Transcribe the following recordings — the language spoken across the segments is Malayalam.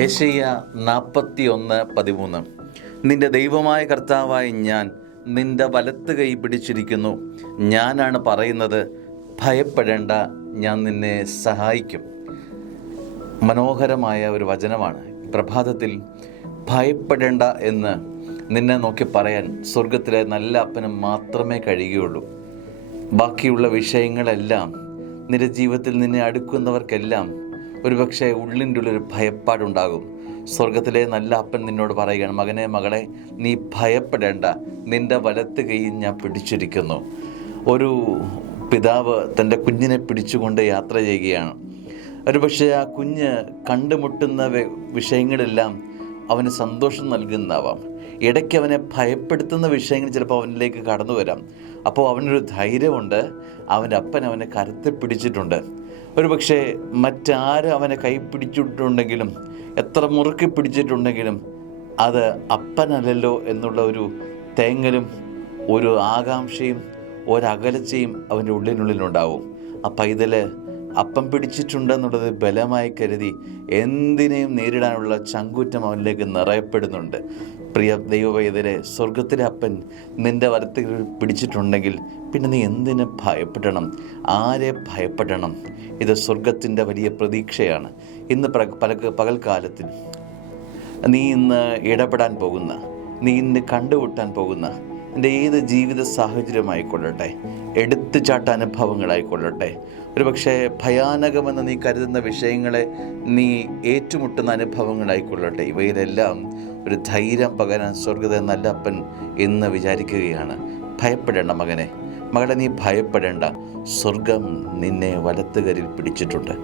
യെശയ്യാ 41:13. നിന്റെ ദൈവമായ കർത്താവായി ഞാൻ നിന്റെ വലത്ത് കൈ പിടിച്ചിരിക്കുന്നു. ഞാനാണ് പറയുന്നത്, ഭയപ്പെടേണ്ട, ഞാൻ നിന്നെ സഹായിക്കും. മനോഹരമായ ഒരു വചനമാണ്. പ്രഭാതത്തിൽ ഭയപ്പെടേണ്ട എന്ന് നിന്നെ നോക്കി പറയാൻ സ്വർഗത്തിലെ നല്ല അപ്പന് മാത്രമേ കഴിയുകയുള്ളൂ. ബാക്കിയുള്ള വിഷയങ്ങളെല്ലാം നിന്റെ ജീവിതത്തിൽ നിന്നെ അടുക്കുന്നവർക്കെല്ലാം ഒരുപക്ഷെ ഉള്ളിൻ്റെ ഉള്ളൊരു ഭയപ്പാടുണ്ടാകും. സ്വർഗത്തിലെ നല്ല അപ്പൻ നിന്നോട് പറയുകയാണ്, മകനെ, മകളെ, നീ ഭയപ്പെടേണ്ട, നിന്റെ വലത്ത് കൈ ഞാൻ പിടിച്ചിരിക്കുന്നു. ഒരു പിതാവ് തൻ്റെ കുഞ്ഞിനെ പിടിച്ചുകൊണ്ട് യാത്ര ചെയ്യുകയാണ്. ഒരുപക്ഷെ ആ കുഞ്ഞ് കണ്ടുമുട്ടുന്ന വിഷയങ്ങളെല്ലാം അവന് സന്തോഷം നൽകുന്നതാവാം. ഇടയ്ക്ക് അവനെ ഭയപ്പെടുത്തുന്ന വിഷയങ്ങൾ ചിലപ്പോൾ അവനിലേക്ക് കടന്നു വരാം. അപ്പോൾ അവനൊരു ധൈര്യമുണ്ട്. അവൻ്റെ അപ്പൻ അവനെ കരുത്തിൽ പിടിച്ചിട്ടുണ്ട്. ഒരുപക്ഷെ മറ്റാരും അവനെ കൈ പിടിച്ചിട്ടുണ്ടെങ്കിലും, എത്ര മുറുക്കി പിടിച്ചിട്ടുണ്ടെങ്കിലും, അത് അപ്പനല്ലല്ലോ എന്നുള്ള ഒരു തേങ്ങലും ഒരു ആകാംക്ഷയും ഒരകലച്ചയും അവൻ്റെ ഉള്ളിനുള്ളിലുണ്ടാവും. ആ പൈതല് അപ്പം പിടിച്ചിട്ടുണ്ടെന്നുള്ളത് ബലമായി കരുതി എന്തിനേയും നേരിടാനുള്ള ചങ്കൂറ്റം അവനിലേക്ക് നിറയപ്പെടുന്നുണ്ട്. പ്രിയ ദൈവപൈതലെ, സ്വർഗത്തിലെ അപ്പൻ നിൻ്റെ വലത്ത് പിടിച്ചിട്ടുണ്ടെങ്കിൽ പിന്നെ നീ എന്തിന് ഭയപ്പെടണം? ആരെ ഭയപ്പെടണം? ഇത് സ്വർഗത്തിൻ്റെ വലിയ പ്രതീക്ഷയാണ്. ഇന്ന് പകൽക്കാലത്തിൽ നീ ഇന്ന് ഇടപെടാൻ പോകുന്ന, നീ ഇന്ന് കണ്ടുമുട്ടാൻ പോകുന്ന എൻ്റെ ഏത് ജീവിത സാഹചര്യമായിക്കൊള്ളട്ടെ, എടുത്തുചാട്ട അനുഭവങ്ങളായിക്കൊള്ളട്ടെ, ഒരുപക്ഷെ ഭയാനകമെന്ന് നീ കരുതുന്ന വിഷയങ്ങളെ നീ ഏറ്റുമുട്ടുന്ന അനുഭവങ്ങളായിക്കൊള്ളട്ടെ, ഇവയിലെല്ലാം ഒരു ധൈര്യം പകരാൻ സ്വർഗത്തിലെ നല്ല അപ്പൻ എന്ന് വിചാരിക്കുകയാണ്. ഭയപ്പെടേണ്ട മകനെ, മകളെ, നീ ഭയപ്പെടേണ്ട. സ്വർഗം നിന്നെ വലത്തുകരിൽ പിടിച്ചിട്ടുണ്ട്.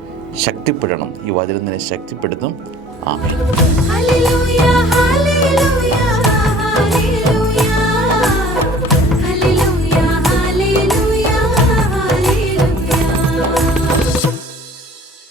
ശക്തിപ്പെടണം. ഈ വചനം നിന്നെ ശക്തിപ്പെടുത്തും. ആമേൻ.